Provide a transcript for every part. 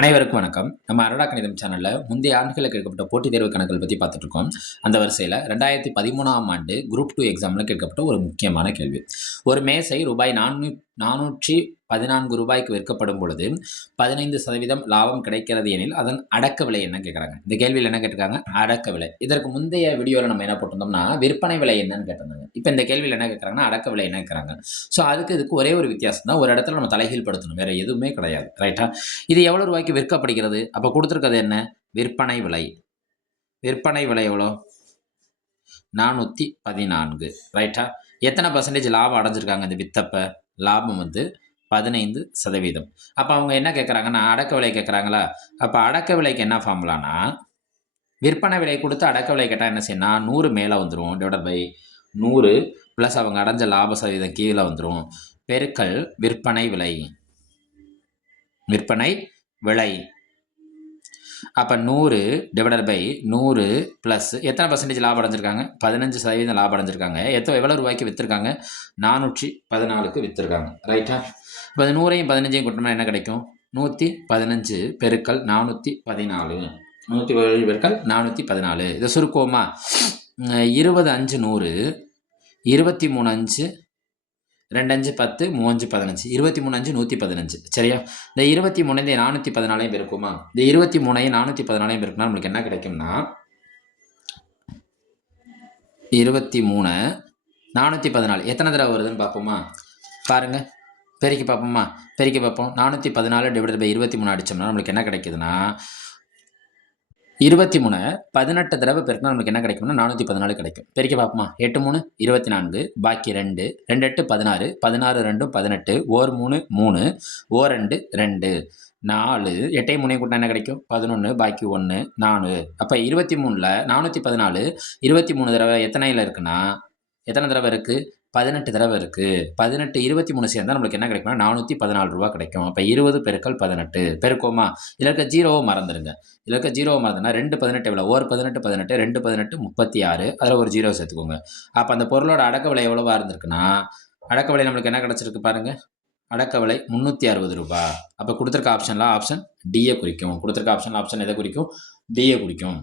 அனைவருக்கும் வணக்கம். நம்ம அரடா கணிதம் சேனலில் முந்தைய ஆண்டுகளில் கேட்கப்பட்ட போட்டித் தேர்வு கணக்குகள் பற்றி பார்த்துட்டு இருக்கோம். அந்த வரிசையில் 2013ஆம் ஆண்டு குரூப் 2 எக்ஸாமில் கேட்கப்பட்ட ஒரு முக்கியமான கேள்வி. ஒரு மேசை ரூபாய் 414 ரூபாய்க்கு விற்கப்படும் பொழுது 15% லாபம் கிடைக்கிறது எனில் அதன் அடக்க விலை என்ன கேட்குறாங்க. இந்த கேள்வியில் என்ன கேட்டிருக்காங்க? அடக்க விலை. இதற்கு முந்தைய வீடியோவில் நம்ம என்ன போட்டிருந்தோம்னா விற்பனை விலை என்னன்னு கேட்டிருந்தாங்க. இப்போ இந்த கேள்வியில் என்ன கேட்குறாங்கன்னா அடக்க விலை என்ன கேட்குறாங்க. ஸோ இதுக்கு ஒரே ஒரு வித்தியாசம் தான், ஒரு இடத்துல நம்ம தலைகீழ் படுத்தணும், வேற எதுவுமே கிடையாது. ரைட்டா? இது எவ்வளோ ரூபாய்க்கு விற்கப்படுகிறது? அப்போ கொடுத்துருக்கிறது என்ன? விற்பனை விலை. விற்பனை விலை எவ்வளோ? 414. ரைட்டா? எத்தனை பர்சன்டேஜ் லாபம் அடைஞ்சிருக்காங்க இந்த வித்தப்ப? லாபம் 15%. அப்போ அவங்க என்ன கேட்குறாங்கன்னா அடக்க விலை கேட்குறாங்களா? அப்போ அடக்க விலைக்கு என்ன ஃபார்முலானா, விற்பனை விலை கொடுத்து அடக்க விலை கேட்டால் என்ன செய்யணும்? 100 மேலே வந்துடும், டிவைடட் பை 100 ப்ளஸ் அவங்க அடைஞ்ச லாப சதவீதம் கீழே வந்துடும், பெருக்கல் விற்பனை விலை. விற்பனை விலை. அப்போ 100 டிவைடட் பை 100 ப்ளஸ் எத்தனை பர்சன்டேஜ் லாபம் அடைஞ்சிருக்காங்க? 15% லாபம் அடைஞ்சிருக்காங்க. எவ்வளோ ரூபாய்க்கு விற்றுருக்காங்க? 414க்கு விற்றுருக்காங்க. ரைட்டா? இப்போ 100ஐயும் 15ஐயும் கூட்டினா என்ன கிடைக்கும்? 115 பெருக்கல் 414. 117 பெருக்கல் 414. இதை சுருக்குவோமா? 20 5 100, 23 5 2 5 10, 3 5 15, 23 5 115. சரியா? இந்த 23 414 பெருக்குமா? இந்த 23 414 பெருக்குனா நம்மளுக்கு என்ன கிடைக்கும்னா 23 414 எத்தனை தடவை வருதுன்னு பார்ப்போமா? பாருங்க, பெருக்கி பார்ப்போமா? பெருக்கி பார்ப்போம். 414 டிவைடட் பை 23 அடிச்சோம்னா நம்மளுக்கு என்ன கிடைக்குதுன்னா 23 18 தடவை பெருக்கினா நமக்கு என்ன கிடைக்கும்னா 414 கிடைக்கும். பெருக்கி பார்ப்போமா? 8 3 24, பாக்கி 2, 2 8 16, 16 2 18, 1 3 3, 1 2 2, 4, 8 3 கூட்டினா என்ன கிடைக்கும்? 11, பாக்கி 1 4. அப்போ 23ல் 414 23 தடவை எத்தனையில் இருக்குன்னா எத்தனை தடவை இருக்குது? 18 தடவை இருக்குது. 18 23 சேர்ந்தால் நம்மளுக்கு என்ன கிடைக்கும்னா 414 ரூபா கிடைக்கும். அப்போ 20 பெருக்கல் 18 பெருக்கோமா? இதில் இருக்க ஜீரோவை மறந்துடுங்க. இதில் இருக்க ஜீரோவை மறந்துனா 2 18 எவ்வளோ? 1 18 18, 2 18 36, அதில் ஒரு ஜீரோ சேர்த்துக்கோங்க. அப்போ அந்த பொருளோட அடக்க விலை எவ்வளோவா இருந்திருக்குன்னா அடக்க விலை நம்மளுக்கு என்ன கிடச்சிருக்கு பாருங்கள். அடக்க விலை 360 ரூபா. அப்போ கொடுத்துருக்க ஆப்ஷனில் ஆப்ஷன் டியை குறிக்கும். கொடுத்துருக்க ஆப்ஷனில் ஆப்ஷன் எதை குறிக்கும்? டியை குறிக்கும்.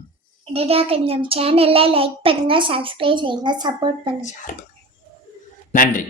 சேனலை லைக் பண்ணுங்க, சப்ஸ்கிரைப் செய்யுங்க, சப்போர்ட் பண்ணுங்க. நன்றி.